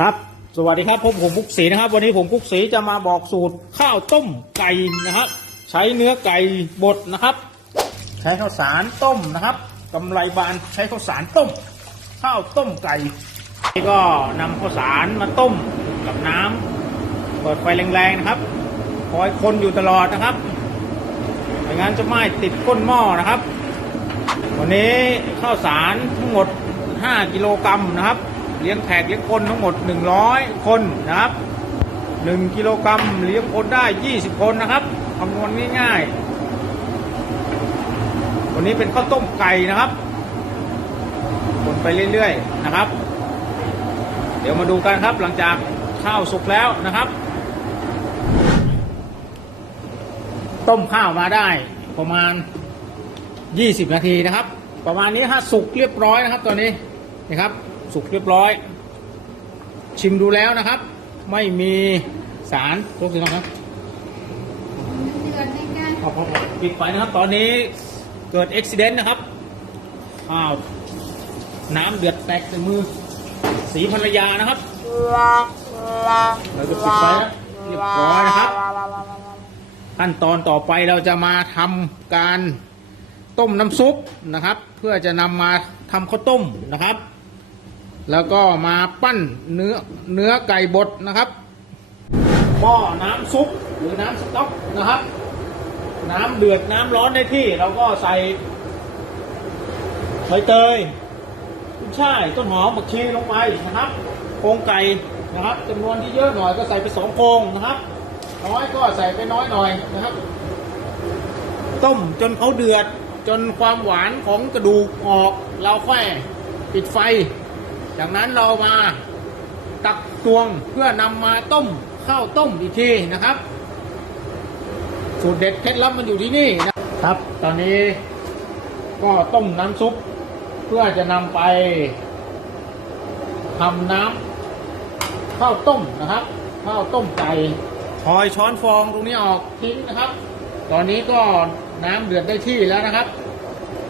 ครับ สวัสดีครับผมผมกุ๊กศรีนะครับ วันนี้ผมกุ๊กศรีจะมาบอกสูตรข้าวต้มไก่นะครับ ใช้เนื้อไก่บดนะครับ ใช้ข้าวสารต้มนะครับกำไรบานใช้ข้าวสารต้ม ข้าวต้มไก่นี่ก็นำข้าวสารมาต้มกับน้ำเปิดไฟแรงๆนะครับคอยคนอยู่ตลอดนะครับไม่งั้นจะไหม้ติดก้นหม้อนะครับ วันนี้ข้าวสารทั้งหมด 5 กิโลกรัมนะครับ เลี้ยงแขกเลี้ยงคนทั้งหมด 100 คนนะครับ 1 กิโลกรัมเลี้ยงคนได้ 20 คนนะครับคำนวณง่ายๆ วันนี้เป็นข้าวต้มไก่นะครับคนไปเรื่อยๆนะครับ เดี๋ยวมาดูกันครับหลังจากข้าวสุกแล้วนะครับ ต้มข้าวมาได้ประมาณ 20 นาทีนะครับ ประมาณนี้ฮะสุกเรียบร้อยนะครับตอนนี้นะครับ สุกเรียบร้อย ชิมดูแล้วนะครับ ไม่มีสารรกสินะครับพอพอปิดไฟนะครับ ตอนนี้เกิดอุบิเหตุนะครับข้าวน้ำเดือดแตกใส่มือ สีภรรยานะครับเราจะปิดไฟเรียบร้อยนะครับ ขั้นตอนต่อไปเราจะมาทำการต้มน้ำซุปนะครับ เพื่อจะนำมาทำข้าวต้มนะครับ แล้วก็มาปั้นเนื้อเนื้อไก่บดนะครับหม้อน้ำซุปหรือน้ำสต๊อกนะครับ น้ำเดือดน้ำร้อนได้ที่เราก็ใส่ใบเตยกุ้ช่ายต้นหอมบักชีลงไปนะครับโครงไก่นะครับจำนวนที่เยอะหน่อยก็ใส่ไปสองโครงนะครับ น้อยก็ใส่ไปน้อยหน่อยนะครับ ต้มจนเขาเดือดจนความหวานของกระดูกออก เราค่อยปิดไฟ จากนั้นเรามาตักตวงเพื่อนำมาต้มข้าวต้มอีกทีนะครับ สูตรเด็ดเคล็ดลับมันอยู่ที่นี่นะครับ ตอนนี้ก็ต้มน้ำซุป เพื่อจะนำไปทำน้ำข้าวต้มนะครับข้าวต้มไก่คอยช้อนฟองตรงนี้ออกทิ้งนะครับ ตอนนี้ก็น้ำเดือดได้ที่แล้วนะครับ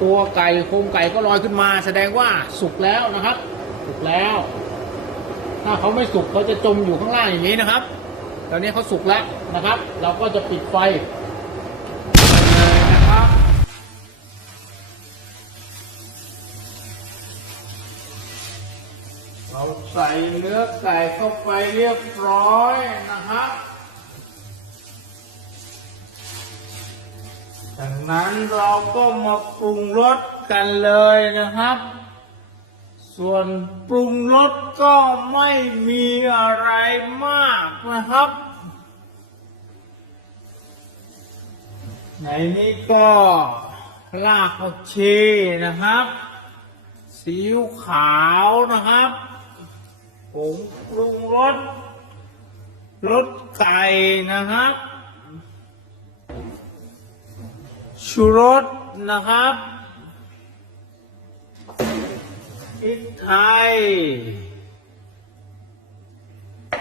ตัวไก่โครงไก่ก็ลอยขึ้นมาแสดงว่าสุกแล้วนะครับ สุกแล้ว ถ้าเขาไม่สุกเขาจะจมอยู่ข้างล่างอย่างนี้นะครับ ตอนนี้เขาสุกแล้วนะครับ เราก็จะปิดไฟเลยนะครับเราใส่เนื้อไก่เข้าไปเรียบร้อยนะครับจากนั้นเราก็มาปรุงรสกันเลยนะครับ ส่วนปรุงรสก็ไม่มีอะไรมากนะครับ ในนี้ก็รากผักชีนะครับ ซีอิ๊วขาวนะครับผงปรุงรสรสไก่นะครับชูรสนะครับ พริกไทย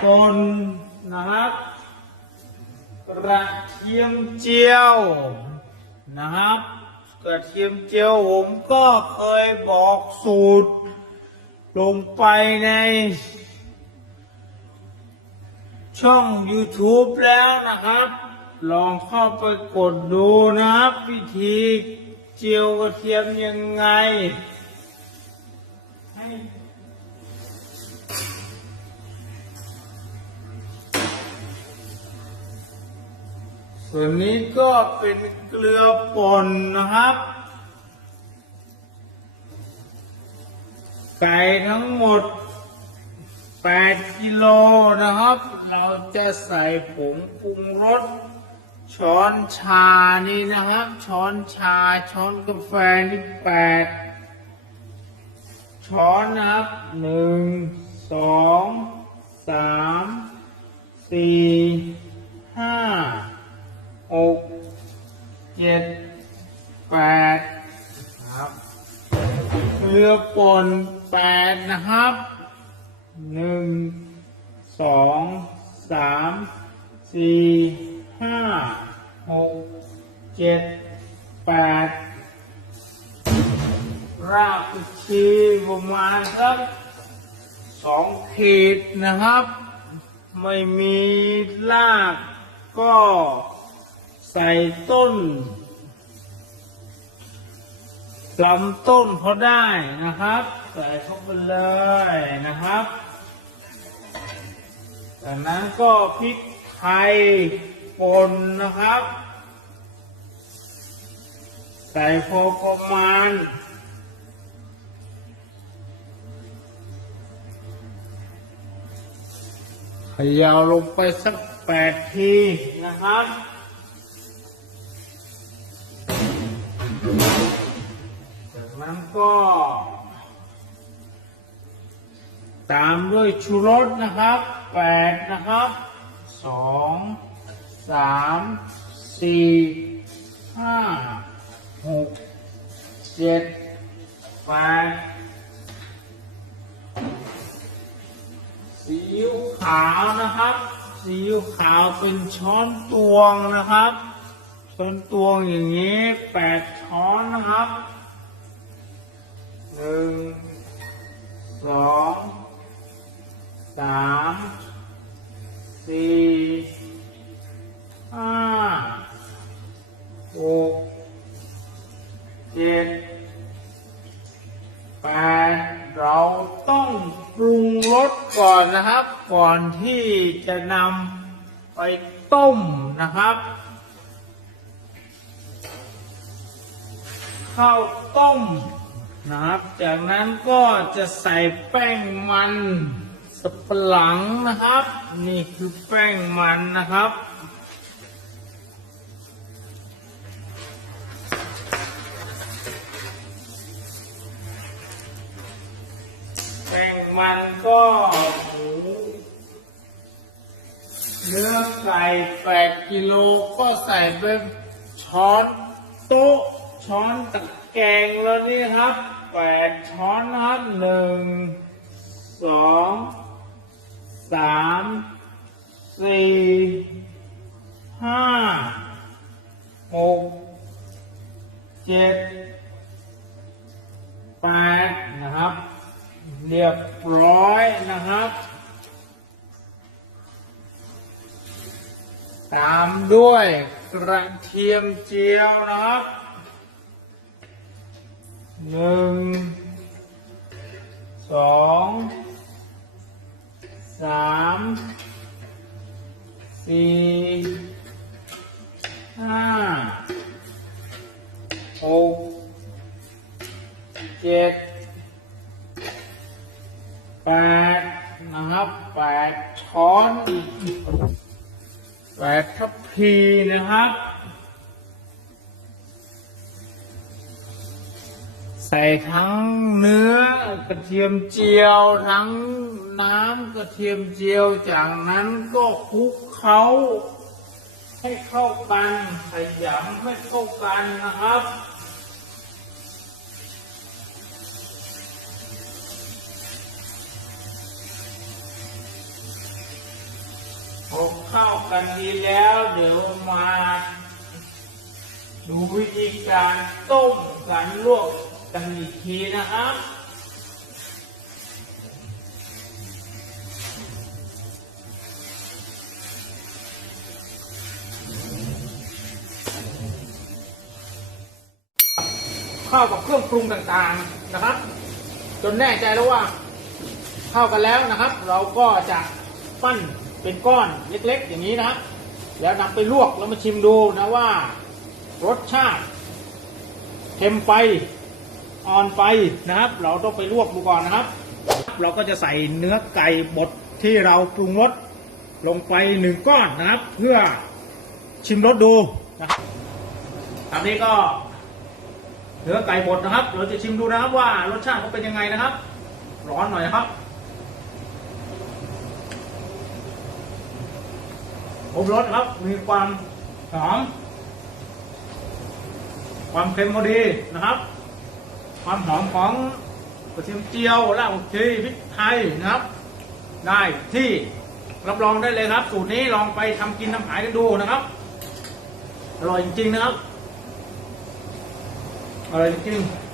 ป่นนะครับกระเทียมเจียวนะครับ กระเทียมเจียวผมก็เคยบอกสูตร ลงไปใน ช่อง YouTube แล้วนะครับ ลองเข้าไปกดดูนะครับ วิธีเจียวกระเทียมยังไง ส่วนนี้ก็เป็นเกลือป่นนะครับ ไก่ทั้งหมด 8 กิโลนะครับ เราจะใส่ผงปรุงรสช้อนชานี่นะครับ ช้อนชาช้อนกาแฟนี่แปด ช้อนนะครับหนึ่งสองสามสี่ห้าหกเจ็ดแปดครับเกลือป่นแปดนะครับหนึ่งสองสามสี่ห้าหกเจ็ดแปด รากผักชีประมาณสักสองขีดนะครับ ไม่มีรากก็ใส่ต้นลำต้นพอได้นะครับ ใส่เข้าไปเลยนะครับจากนั้นก็พริกไทยป่นนะครับ ใส่พอประมาณ ขยาวลงไปสักแปดทีนะครับจากนั้นก็ ตามด้วยชูรสนะครับแปดนะครับสองสามสี่ห้าหกเจ็ดแปด อิ๊วขาวนะครับซีอิ๊วขาวเป็นช้อนตวงนะครับ ช้อนตวงอย่างนี้แปดช้อนนะครับหนึ่งสองสามสี่ นำไปต้มนะครับ ข้าวต้มนะครับ จากนั้นก็จะใส่แป้งมันสับปะหลังนะครับ นี่คือแป้งมันนะครับแป้งมันก็หมู เนื้อไก่แปดกิโลก็ใส่เป็นช้อนโต๊ะช้อนตะแกรงแล้วนี่ครับแปดช้อนนะครับหนึ่งสองสาม ด้วยกระเทียมเจียวนะครับหนึ่งสองสามสี่ ส่ทั้งเนื้อกระเทียมเจียวทั้งน้ำกระเทียมเจียว จากนั้นก็คลุกเคล้าให้เข้ากันขยำให้เข้ากันนะครับพอเข้ากันดีแล้วเดี๋ยวมาดูวิธีการต้มการลวก กันอีกทีนะครับ เข้ากับเครื่องปรุงต่างๆนะครับ จนแน่ใจแล้วว่า เข้ากันแล้วนะครับ เราก็จะปั้นเป็นก้อนเล็กๆ อย่างนี้นะครับแล้วนำไปลวกแล้วมาชิมดูนะว่า รสชาติเค็มไป อ่อนไปนะครับ เราต้องไปลวกดูก่อนนะครับ เราก็จะใส่เนื้อไก่บดที่เราปรุงรสลงไปหนึ่งก้อนนะครับ เพื่อชิมรสดูนะครับตอนนี้ก็เนื้อไก่บดนะครับ เราจะชิมดูนะครับว่ารสชาติเขาเป็นยังไงนะครับ ร้อนหน่อยนะครับผมรสครับ มีความหอม ความเค็มพอดีนะครับ ความหอมของกระเทียมเจียวรากผักชีพริกไทยนะครับ ได้ที่รับรองได้เลยครับ สูตรนี้ลองไปทำกินทำขายกันดูนะครับ อร่อยจริงๆนะครับ อร่อยจริงๆ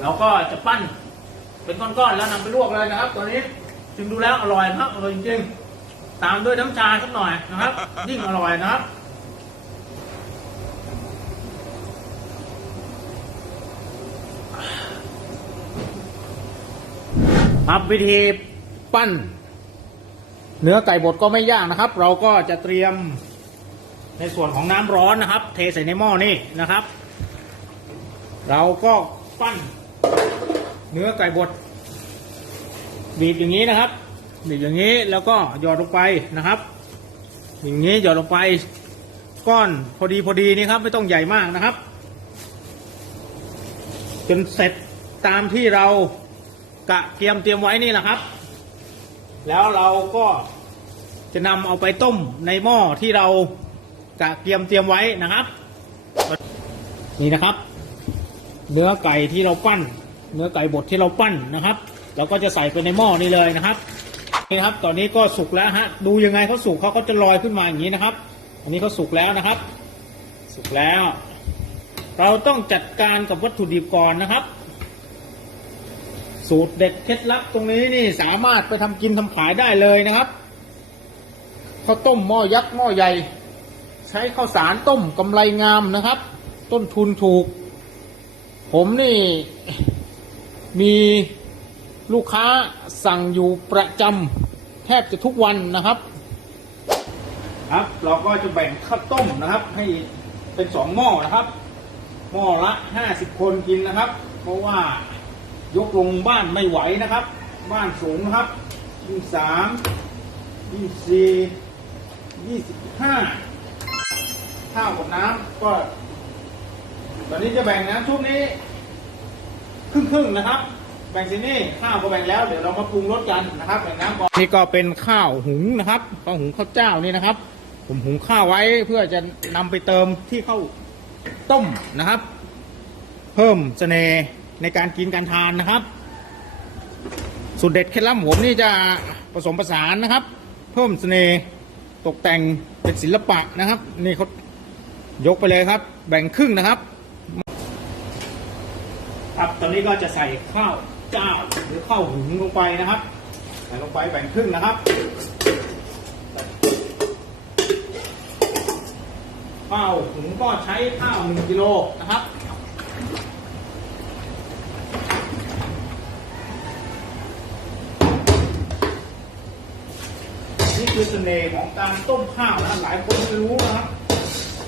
เราก็จะปั้นเป็นก้อนๆแล้วนำไปลวกเลยนะครับ ตัวนี้จึงดูแล้วอร่อยนะครับอร่อยจริงๆ ตามด้วยน้ำชาสักหน่อยนะครับ ยิ่งอร่อยนะครับครับวิธีปั้น เนื้อไก่บดก็ไม่ยากนะครับ เราก็จะเตรียมในส่วนของน้ำร้อนนะครับ เทใส่ในหม้อนี่นะครับ เราก็ปั้น เนื้อไก่บดบีบอย่างนี้นะครับ บีบอย่างนี้แล้วก็หยอดลงไปนะครับ อย่างนี้หยอดลงไป ก้อนพอดีพอดีนี่ครับ ไม่ต้องใหญ่มากนะครับ จนเสร็จตามที่เรากะเตรียมเตรียมไว้นี่แหละครับ แล้วเราก็จะนำเอาไปต้มในหม้อที่เรากะเตรียมเตรียมไว้นะครับ นี่นะครับ เนื้อไก่ที่เราปั้น เนื้อไก่บดที่เราปั้นนะครับ เราก็จะใส่ไปในหม้อนี่เลยนะครับ นี่นะครับ ตอนนี้ก็สุกแล้วฮะ ดูยังไงเขาสุกเขาก็จะลอยขึ้นมาอย่างนี้นะครับ อันนี้เขาสุกแล้วนะครับ สุกแล้ว เราต้องจัดการกับวัตถุดิบก่อนนะครับ สูตรเด็ดเคล็ดลับตรงนี้นี่สามารถไปทำกินทำขายได้เลยนะครับข้าวต้มหม้อยักษ์หม้อใหญ่ ใช้ข้าวสารต้มกำไรงามนะครับ ต้นทุนถูก ผมนี่มี ลูกค้าสั่งอยู่ประจำแทบจะทุกวันนะครับ ครับเราก็จะแบ่งข้าวต้มนะครับ ให้เป็นสองหม้อนะครับ หม้อละห้าสิบคนกินนะครับ เพราะว่ายกลงบ้านไม่ไหวนะครับ บ้านสูงนะครับยี่สามยี่สี่ยี่สิบห้าข้าวกับน้ำก็ ตอนนี้จะแบ่งน้ำชุบนี้ ครึ่งๆนะครับ แบ่งสินี่ข้าวก็แบ่งแล้วเดี๋ยวเรามาปรุงรสกันนะครับแบ่งน้ำก่อนนี่ก็เป็นข้าวหุงนะครับข้าวหุงข้าวเจ้านี่นะครับ ผมหุงข้าวไว้เพื่อจะนำไปเติมที่ข้าวต้มนะครับ เพิ่มเสน่ห์ในการกินการทานนะครับสูตรเด็ดเคล็ดลับของผมนี่จะผสมผสานนะครับ เพิ่มเสน่ห์ตกแต่งเป็นศิลปะนะครับ นี่เขายกไปเลยครับ แบ่งครึ่งนะครับ ครับตอนนี้ก็จะใส่ข้าว เจ้าหรือข้าวหุงลงไปนะครับใส่ลงไปแบ่งครึ่งนะครับข้าวหุงก็ใช้ข้าวหนึ่งกิโลนะครับนี่คือเสน่ห์ของการต้มข้าวนะหลายคนไม่รู้นะครับ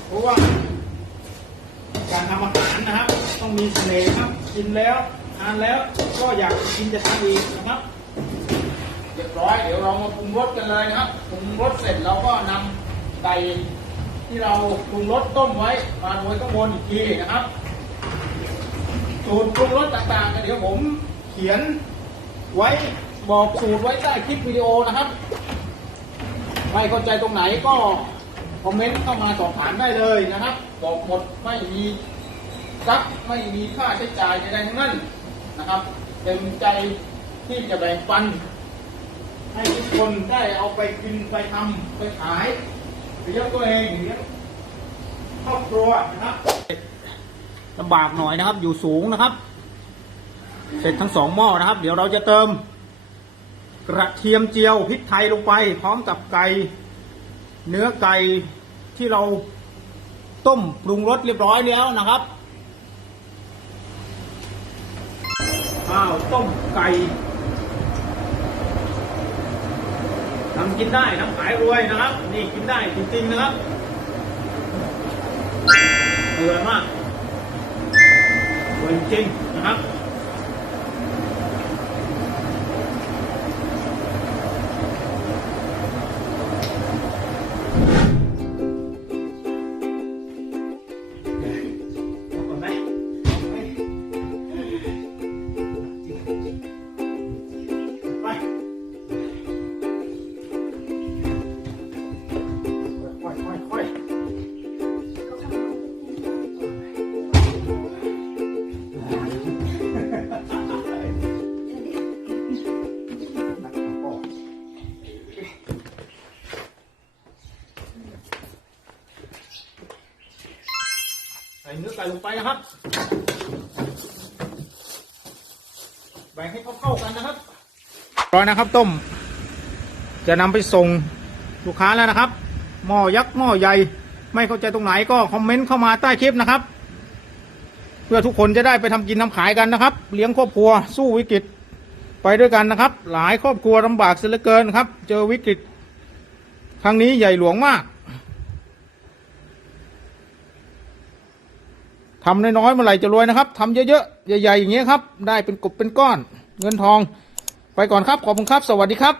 เพราะว่า การทำอาหารนะครับ ต้องมีเสน่ห์ครับกินแล้วทานแล้ว ก็อยากกินจะทานอีกนะครับเรียบร้อยเดี๋ยวเรามาปรุงรสกันเลยนะครับปรุงรสเสร็จเราก็นำไก่ที่เราปรุงรสต้มไว้มาโรยข้างบนอีกทีนะครับสูตรปรุงรสต่างๆก็เดี๋ยวผมเขียนไว้บอกสูตรไว้ใต้คลิปวิดีโอนะครับไม่เข้าใจตรงไหนก็คอมเมนต์เข้ามาสอบถามได้เลยนะครับ บอกหมดไม่มีซับไม่มีค่าใช้จ่ายใดๆทั้งนั้นนะครับ เต็มใจที่จะแบ่งปัน ให้ทุกคนได้เอาไปกินไปทำไปขายไปเลี้ยงตัวเองเลี้ยงครอบครัวนะครับลำบากหน่อยนะครับ อยู่สูงนะครับ เสร็จทั้งสองหม้อนะครับ เดี๋ยวเราจะเติม กระเทียมเจียวพริกไทยลงไป พร้อมกับไก่เนื้อไก่ที่เราต้มปรุงรสเรียบร้อยแล้วนะครับ ข้าวต้มไก่ทำกินได้ทำขายรวยนะครับ นี่กินได้จริงๆนะครับอร่อยมากอร่อยจริงนะครับ ลงไปนะครับแบ่งให้เข้าๆกันนะครับร้อยนะครับต้ม จะนำไปส่งลูกค้าแล้วนะครับ หม้อยักษ์หม้อใหญ่ ไม่เข้าใจตรงไหนก็คอมเมนต์เข้ามาใต้คลิปนะครับ เพื่อทุกคนจะได้ไปทำกินทำขายกันนะครับ เลี้ยงครอบครัวสู้วิกฤตไปด้วยกันนะครับ หลายครอบครัวลำบากเสียเหลือเกินครับ เจอวิกฤต ครั้งนี้ใหญ่หลวงมาก ทำน้อยๆเมื่อไหร่จะรวยนะครับทำเยอะๆ ใหญ่ๆ อย่างเงี้ยครับ ได้เป็นกบเป็นก้อน เงินทอง ไปก่อนครับ ขอบคุณครับ สวัสดีครับ